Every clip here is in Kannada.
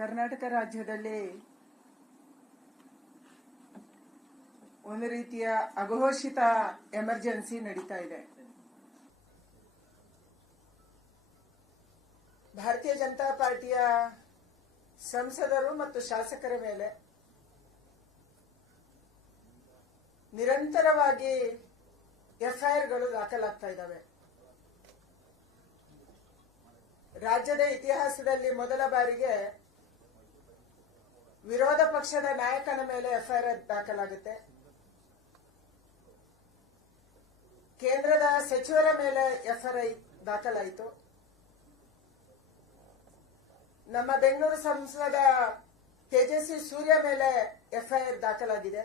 ಕರ್ನಾಟಕ ರಾಜ್ಯದಲ್ಲಿ ಒಂದು ರೀತಿಯ ಅಘೋಷಿತ ಎಮರ್ಜೆನ್ಸಿ ನಡೀತಾ ಇದೆ. ಭಾರತೀಯ ಜನತಾ ಪಾರ್ಟಿಯ ಸಂಸದರು ಮತ್ತು ಶಾಸಕರ ಮೇಲೆ ನಿರಂತರವಾಗಿ ಎಫ್ಐಆರ್ಗಳು ದಾಖಲಾಗ್ತಾ ಇದ್ದಾವೆ. ರಾಜ್ಯದ ಇತಿಹಾಸದಲ್ಲಿ ಮೊದಲ ಬಾರಿಗೆ ವಿರೋಧ ಪಕ್ಷದ ನಾಯಕನ ಮೇಲೆ ಎಫ್ಐಆರ್ ದಾಖಲಾಗುತ್ತೆ. ಕೇಂದ್ರದ ಸಚಿವರ ಮೇಲೆ ಎಫ್ಐಆರ್ ದಾಖಲಾಯಿತು. ನಮ್ಮ ಬೆಂಗಳೂರು ಸಂಸದ ತೇಜಸ್ವಿ ಸೂರ್ಯ ಮೇಲೆ ಎಫ್ಐಆರ್ ದಾಖಲಾಗಿದೆ.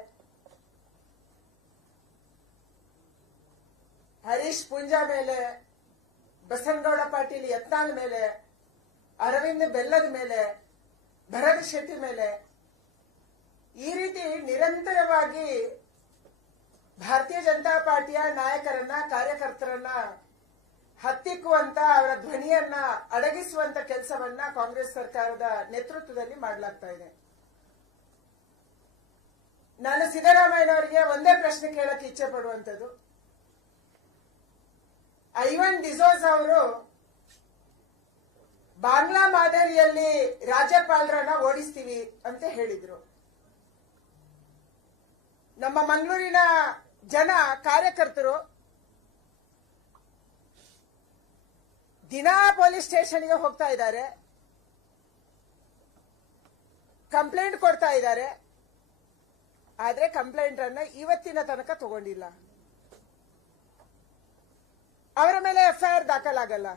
ಹರೀಶ್ ಪುಂಜಾ ಮೇಲೆ, ಬಸನಗೌಡ ಪಾಟೀಲ್ ಯತ್ನಾಲ್ ಮೇಲೆ, ಅರವಿಂದ್ ಬೆಲ್ಲದ ಮೇಲೆ ಭರತ್ ಶೆಟ್ಟಿ ಮೇಲೆ ಈ ರೀತಿ ನಿರಂತರವಾಗಿ ಭಾರತೀಯ ಜನತಾ ಪಾರ್ಟಿಯ ನಾಯಕರನ್ನ, ಕಾರ್ಯಕರ್ತರನ್ನ ಹತ್ತಿಕ್ಕುವಂತ, ಅವರ ಧ್ವನಿಯನ್ನ ಅಡಗಿಸುವಂತ ಕೆಲಸವನ್ನ ಕಾಂಗ್ರೆಸ್ ಸರ್ಕಾರದ ನೇತೃತ್ವದಲ್ಲಿ ಮಾಡಲಾಗ್ತಾ ಇದೆ. ನಾನು ಸಿದ್ದರಾಮಯ್ಯನವರಿಗೆ ಒಂದೇ ಪ್ರಶ್ನೆ ಕೇಳಕ್ಕೆ ಇಚ್ಛೆ ಪಡುವಂತದ್ದು ಐವನ್ ಡಿಸೋಸ್ ಅವರು ಬಾಂಗ್ಲಾ ಮಾದರಿಯಲ್ಲಿ ರಾಜ್ಯಪಾಲರನ್ನ ಓಡಿಸ್ತೀವಿ ಅಂತ ಹೇಳಿದ್ರು. ನಮ್ಮ ಮಂಗಳೂರಿನ ಜನ ಕಾರ್ಯಕರ್ತರು ದಿನಾ ಪೊಲೀಸ್ ಸ್ಟೇಷನ್ಗೆ ಹೋಗ್ತಾ ಇದ್ದಾರೆ. ಕಂಪ್ಲೇಂಟ್ ಕೊಡ್ತಾ ಇದ್ದಾರೆ. ಆದ್ರೆ ಕಂಪ್ಲೇಂಟ್ ಅನ್ನ ಇವತ್ತಿನ ತನಕ ತಗೊಂಡಿಲ್ಲ. ಅವರ ಮೇಲೆ ಎಫ್ಐಆರ್ ದಾಖಲಾಗಲ್ಲ.